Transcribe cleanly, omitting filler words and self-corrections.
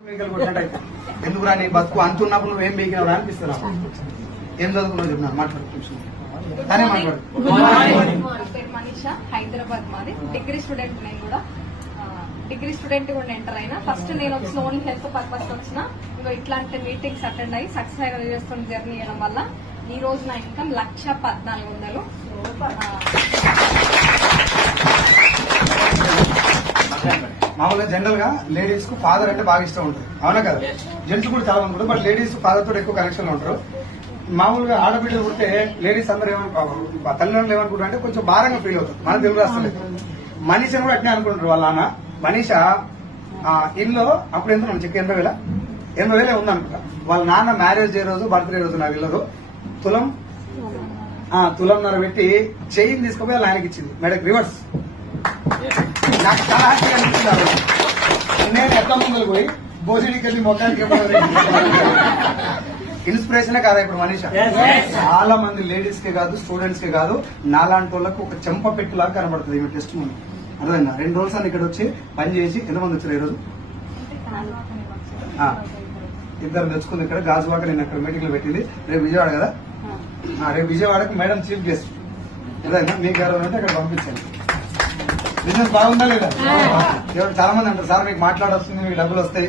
ఎందుకు రాని బతుకు అంతున్నప్పుడు నువ్వేం బీకినావు అనిపిస్తున్నావు. ఏం చదువుకున్నావు చెప్పినా మాట్లాడు. కానీ మాట్లాడు. మనీషా, హైదరాబాద్ మాది. Degree student. నేను కూడా డిగ్రీ స్టూడెంట్ కూడా ఎంటర్ అయినా. ఫస్ట్ నేను వచ్చిన ఓన్లీ హెల్త్ పర్పస్ వచ్చిన. ఇంకా ఇట్లాంటి మీటింగ్స్ అటెండ్ అయ్యి సక్సెస్ అయిన చేస్తున్న జర్నీ చేయడం వల్ల ఈ రోజు నా ఇన్కమ్ 1,14,00,000. మామూలుగా జనరల్ గా లేడీస్ కు ఫాదర్ అంటే బాగా ఇష్టం ఉంటుంది, అవునా కదా? జెంట్స్ కూడా చాలా మంది ఉంటారు, బట్ లేడీస్ ఫాదర్ తోటి ఎక్కువ కనెక్షన్ లో ఉంటారు. మామూలుగా ఆడపిల్లలు పుట్టే లేడీస్ అందరూ తల్లిదండ్రులు ఏమనుకుంటారు అంటే కొంచెం భారంగా ఫీల్ అవుతారు. మన తెలుగు రాష్ట్రాలు మనీషని కూడా అట్నే అనుకుంటారు. వాళ్ళ నాన్న మనీష ఇల్లు అప్పుడు ఎంత మనం చెక్ 80,000 ఉందనుకుంటా. వాళ్ళ నాన్న మ్యారేజ్ డే రోజు బర్త్డే రోజు నాకు వెళ్ళదు తులంన్నర పెట్టి చైన్ తీసుకుపోయి వాళ్ళ ఆయనకి ఇచ్చింది. మేడకి రివర్స్. నాకు చాలా హ్యాపీగా అనిపిస్తున్నారు. నేను ఎట్లా ముందుకు పోయి భోజనకి వెళ్ళి మొత్తానికి ఇన్స్పిరేషనే కాదా ఇప్పుడు మనీష? చాలా మంది లేడీస్ కే కాదు, స్టూడెంట్స్ కే కాదు, నాలాంటి వాళ్ళకు ఒక చెంప పెట్టులాగా కనబడుతుంది ఈ టెస్ట్ ముందు. అర్థమైందా? 2 రోజులు సార్ ఇక్కడ వచ్చి పని చేసి ఎంతమంది వచ్చారు ఈ రోజు? 2 తెచ్చుకుంది. ఇక్కడ గాజువాక నేను అక్కడ మీటింగ్ లో పెట్టింది. రేపు విజయవాడ కదా, రేపు విజయవాడకి మేడం చీఫ్ గెస్ట్. అర్థమైందా? మీకు ఎవరు అంటే అక్కడ పంపించండి. బిజినెస్ బాగుందా లేదా? చాలా మంది అంటారు సార్ మీకు మాట్లాడొస్తుంది, మీకు డబ్బులు వస్తాయి.